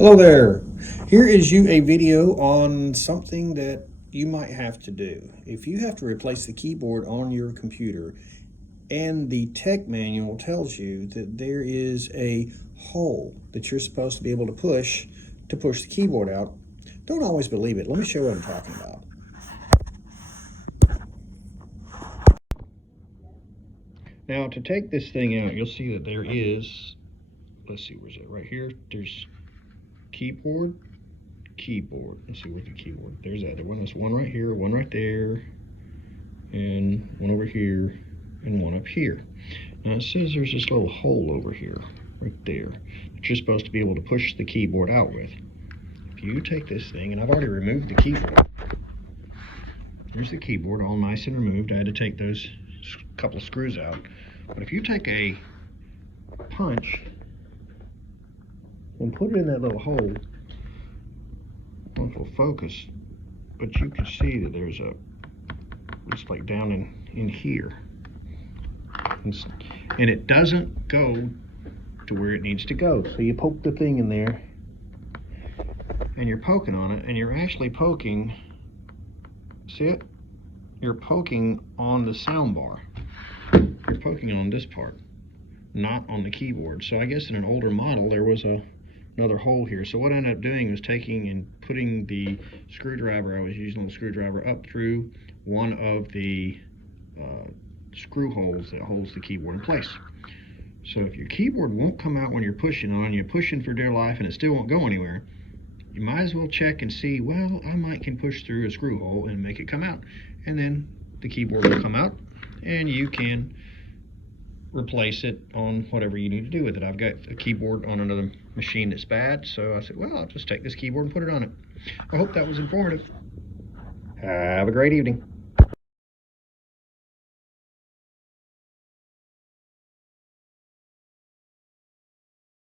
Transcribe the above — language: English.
Hello there. Here is you a video on something that you might have to do. If you have to replace the keyboard on your computer and the tech manual tells you that there is a hole that you're supposed to be able to push the keyboard out, don't always believe it. Let me show you what I'm talking about. Now to take this thing out, you'll see that there is, let's see, where's it? Right here. There's keyboard. Let's see, where's the keyboard? There's that. There's one right here, one right there, and one over here, and one up here. Now it says there's this little hole over here, right there, that you're supposed to be able to push the keyboard out with. If you take this thing, and I've already removed the keyboard. There's the keyboard, all nice and removed. I had to take those couple of screws out. But if you take a punch and put it in that little hole, will focus, but you can see that there's a, it's like down in here, and it doesn't go to where it needs to go. So you poke the thing in there, and you're poking on it, and you're actually poking, see it? You're poking on the sound bar. You're poking on this part, not on the keyboard. So I guess in an older model there was another hole here. So what I ended up doing was taking and putting the screwdriver I was using, the screwdriver, up through one of the screw holes that holds the keyboard in place. So if your keyboard won't come out when you're pushing on, you're pushing for dear life and it still won't go anywhere, you might as well check and see, well, I might can push through a screw hole and make it come out. And then the keyboard will come out and you can replace it on whatever you need to do with it. I've got a keyboard on another machine that's bad, so I said, well, I'll just take this keyboard and put it on it. I hope that was informative. Have a great evening.